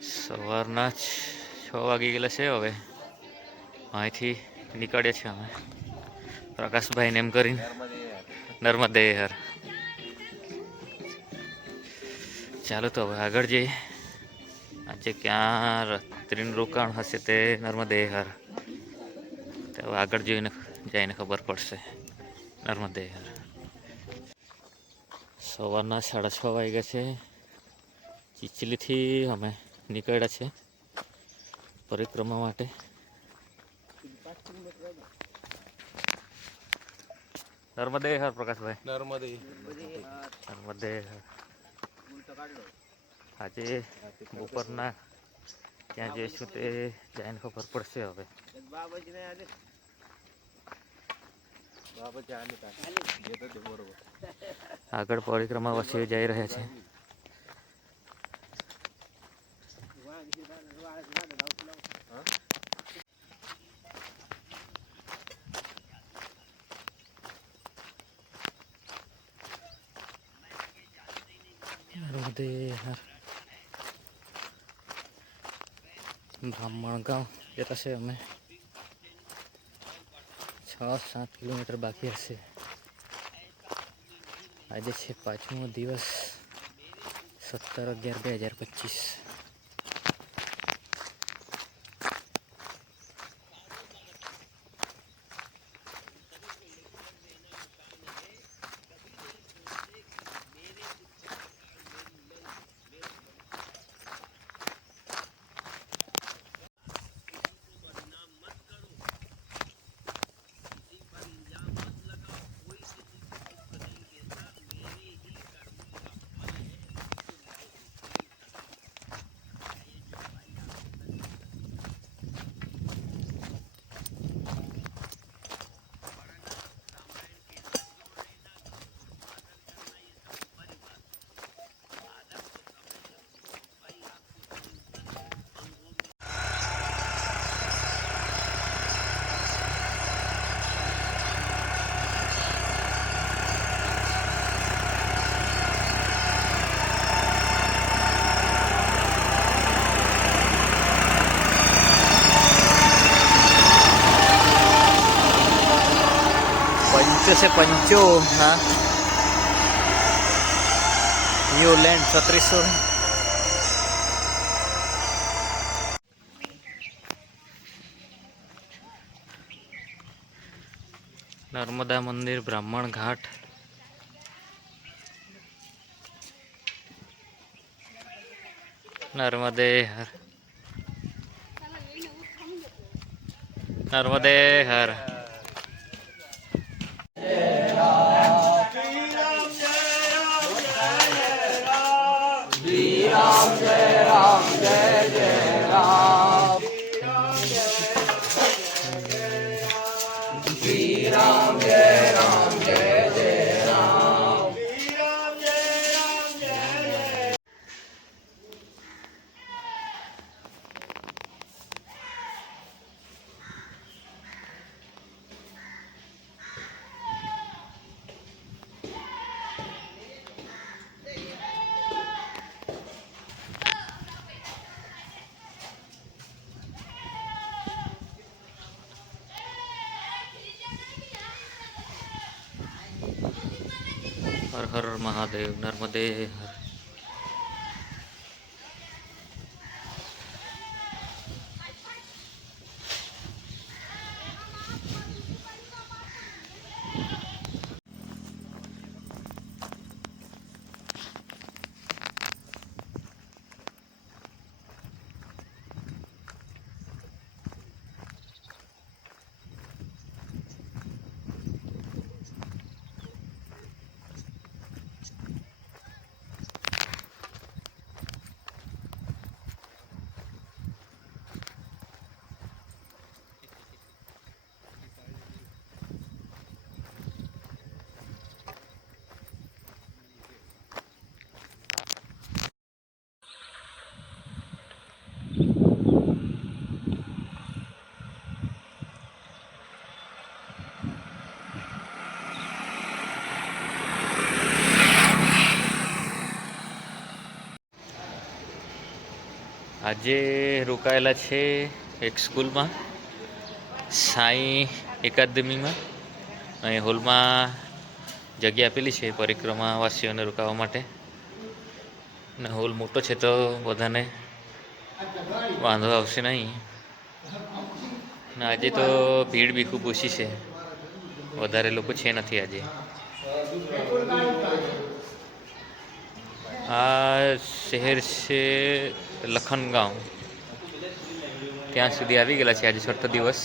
સવારના 6 વાગી ગયેલા છે. હવે અહીંથી નીકળીએ છીએ અમે પ્રકાશભાઈને એમ કરીને નર્મદે હર. ચાલો તો હવે આગળ જઈએ. આજે ક્યાં રાત્રિનું રોકાણ હશે તે નર્મદે હર. તો હવે આગળ જઈને ખબર પડશે. નર્મદે હર. સવારના 6:30 વાગ્યા છે. ચીચલીથી અમે નીકળ્યા છે પરિક્રમા માટે. નર્મદે હર પ્રકાશભાઈ. નર્મદે હર. આજે બપોરના ક્યાં જઈશું તે જઈને ખબર પડશે હવે. આગળ પરિક્રમા વચ્ચે જઈ રહ્યા છે. નર્મદે હર. બ્રાહ્મણ ગામ જતા છે અમે. 6-7 કિલોમીટર બાકી હશે. આજે છે 5મો દિવસ. 17/11/2025. પંચો છે પંચો. હા, ન્યુલેન્ડ 3600. નર્મદા મંદિર, બ્રાહ્મણ ઘાટ. નર્મદે હર. નર્મદે હર. હર હર મહાદેવ. નર્મદે હર. આજે રોકાયેલા છે એક સ્કૂલમાં, સાંઈ એકાડમીમાં. અહીં હોલમાં જગ્યા આપેલી છે પરિક્રમાવાસીઓને રોકાવા માટે, અને હોલ મોટો છે તો બધાને વાંધો આવશે નહીં. ને આજે તો ભીડ બી ખૂબ ઓછી છે, વધારે લોકો છે નથી આજે. આ શહેર છે લખનગાંવ, ત્યાં સુધી આવી ગયેલા છે આજે છઠ્ઠો દિવસ.